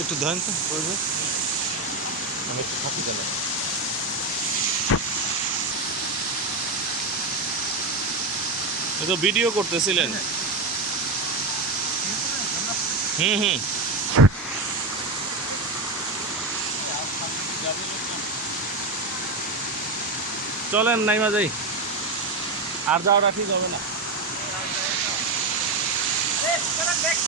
একটু ধরেন তো আমি একটু থাকি কেন তো ভিডিও করতেছিলেন। হুম। চলেন নাইমা যাই, আর যাওয়াটা ঠিক হবে না।